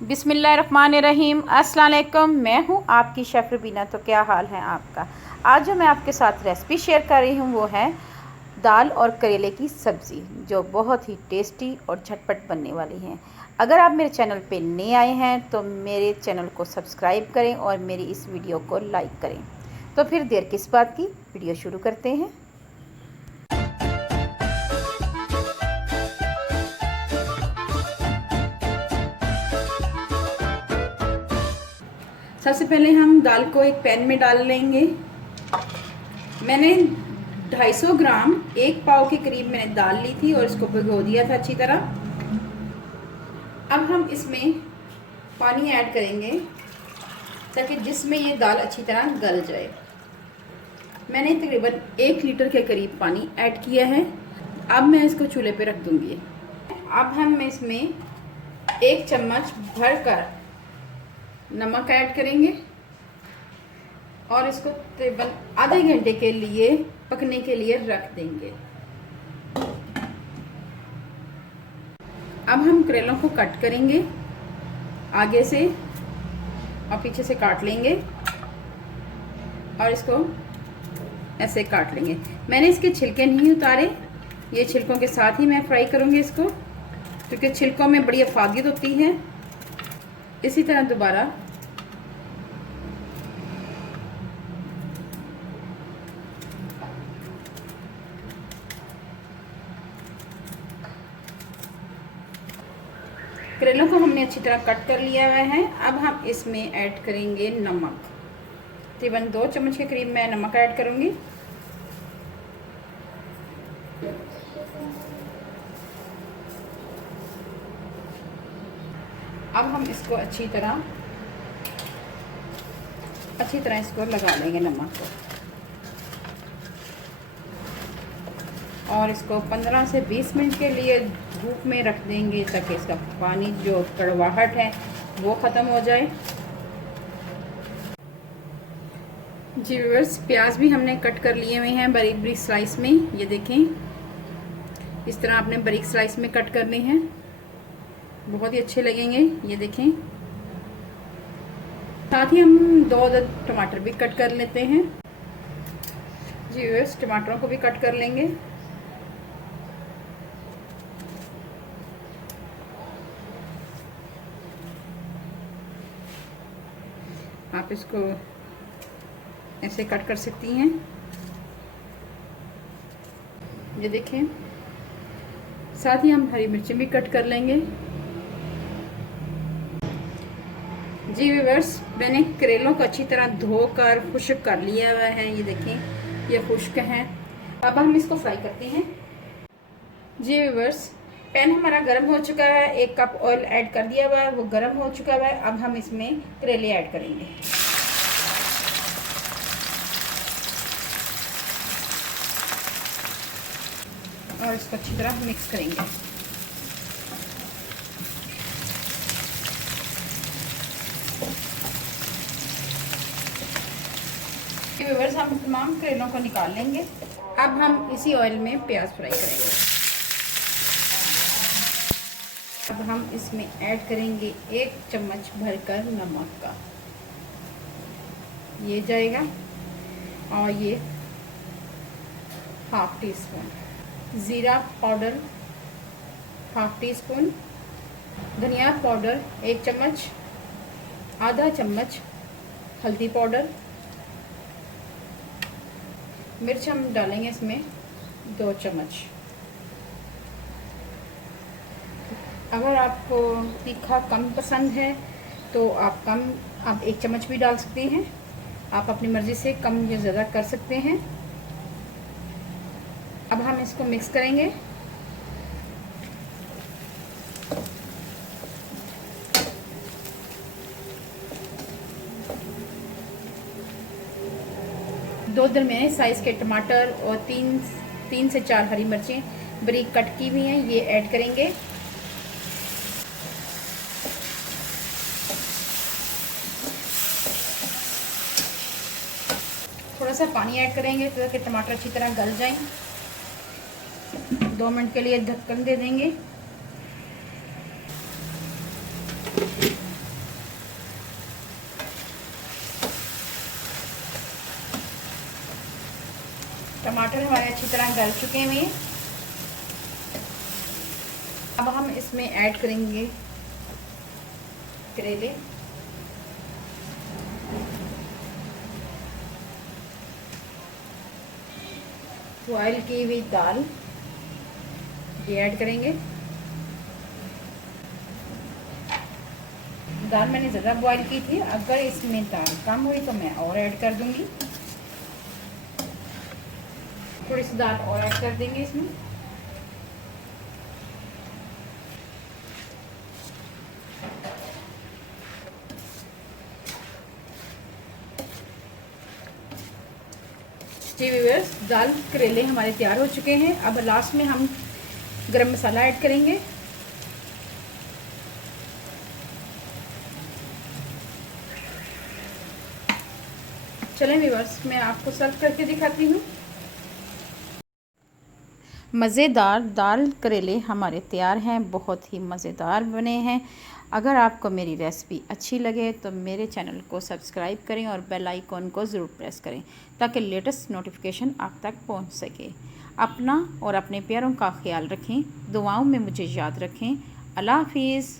बिस्मिल्लाहिर्रहमानिर्रहीम। अस्सलाम वालेकुम। मैं हूँ आपकी शेफ़ रुबीना। तो क्या हाल है आपका। आज जो मैं आपके साथ रेसिपी शेयर कर रही हूँ वो है दाल और करेले की सब्ज़ी, जो बहुत ही टेस्टी और झटपट बनने वाली है। अगर आप मेरे चैनल पे नए आए हैं तो मेरे चैनल को सब्सक्राइब करें और मेरी इस वीडियो को लाइक करें। तो फिर देर किस बात की, वीडियो शुरू करते हैं। सबसे पहले हम दाल को एक पैन में डाल लेंगे। मैंने 250 ग्राम, 1 पाव के करीब मैंने दाल ली थी और इसको भिगो दिया था अच्छी तरह। अब हम इसमें पानी ऐड करेंगे ताकि जिसमें ये दाल अच्छी तरह गल जाए। मैंने तकरीबन 1 लीटर के करीब पानी ऐड किया है। अब मैं इसको चूल्हे पे रख दूंगी। अब हम इसमें 1 चम्मच भरकर नमक ऐड करेंगे और इसको तकरीबन आधे घंटे के लिए पकने के लिए रख देंगे। अब हम करेलों को कट करेंगे, आगे से और पीछे से काट लेंगे और इसको ऐसे काट लेंगे। मैंने इसके छिलके नहीं उतारे, ये छिलकों के साथ ही मैं फ्राई करूंगी इसको, क्योंकि छिलकों में बड़ी अफादियत होती है। इसी तरह दोबारा करेलों को हमने अच्छी तरह कट कर लिया हुआ है। अब हम इसमें ऐड करेंगे नमक। तकरीबन 2 चम्मच के करीब मैं नमक ऐड करूंगी। अब हम इसको अच्छी तरह इसको लगा लेंगे नमक को, और इसको 15 से 20 मिनट के लिए धूप में रख देंगे ताकि इसका पानी जो कड़वाहट है वो ख़त्म हो जाए। जी व्यूअर्स, प्याज भी हमने कट कर लिए हुए हैं बारीक बारीक स्लाइस में। ये देखें, इस तरह आपने बारीक स्लाइस में कट करने हैं, बहुत ही अच्छे लगेंगे। ये देखें, साथ ही हम 2 टमाटर भी कट कर लेते हैं। जी व्यूअर्स, टमाटरों को भी कट कर लेंगे। आप इसको ऐसे कट कर सकती हैं। ये देखें, साथ ही हम हरी मिर्ची भी कट कर लेंगे। जी व्यूअर्स, मैंने करेलों को अच्छी तरह धोकर खुश्क कर लिया हुआ है। ये देखें, ये खुश्क हैं। अब हम इसको फ्राई करते हैं। जी व्यूअर्स, पैन हमारा गर्म हो चुका है। 1 कप ऑयल ऐड कर दिया हुआ है, वो गर्म हो चुका हुआ है। अब हम इसमें करेले ऐड करेंगे और इसको अच्छी तरह मिक्स करेंगे। व्यूअर्स, हम तमाम करेलों को निकाल लेंगे। अब हम इसी ऑयल में प्याज फ्राई करेंगे। अब हम इसमें ऐड करेंगे 1 चम्मच भरकर नमक का, ये जाएगा, और ये ½ टी स्पून ज़ीरा पाउडर, ½ टी स्पून धनिया पाउडर 1 चम्मच, आधा चम्मच हल्दी पाउडर, मिर्च हम डालेंगे इसमें 2 चम्मच। अगर आपको तीखा कम पसंद है तो आप 1 चम्मच भी डाल सकते हैं। आप अपनी मर्ज़ी से कम या ज़्यादा कर सकते हैं। अब हम इसको मिक्स करेंगे। दो दरमियाने साइज़ के टमाटर और 3 से 4 हरी मिर्चें बारीक कट की हुई हैं, ये ऐड करेंगे। थोड़ा सा पानी ऐड करेंगे ताकि टमाटर अच्छी तरह गल जाएं। 2 मिनट के लिए ढक्कन दे देंगे। टमाटर हमारे अच्छी तरह गल चुके हैं। अब हम इसमें ऐड करेंगे करेले। बॉयल की हुई दाल ये ऐड करेंगे। दाल मैंने ज़्यादा बॉयल की थी, अगर इसमें दाल कम हुई तो मैं और ऐड कर दूंगी, थोड़ी सी दाल और ऐड कर देंगे इसमें। जी व्यूअर्स, दाल करेले हमारे तैयार हो चुके हैं। अब लास्ट में हम गरम मसाला ऐड करेंगे। चलें व्यूअर्स, मैं आपको सर्व करके दिखाती हूँ। मज़ेदार दाल करेले हमारे तैयार हैं, बहुत ही मज़ेदार बने हैं। अगर आपको मेरी रेसिपी अच्छी लगे तो मेरे चैनल को सब्सक्राइब करें और बेल आइकॉन को ज़रूर प्रेस करें ताकि लेटेस्ट नोटिफिकेशन आप तक पहुंच सके। अपना और अपने प्यारों का ख्याल रखें, दुआओं में मुझे याद रखें। अल्लाह हाफिज़।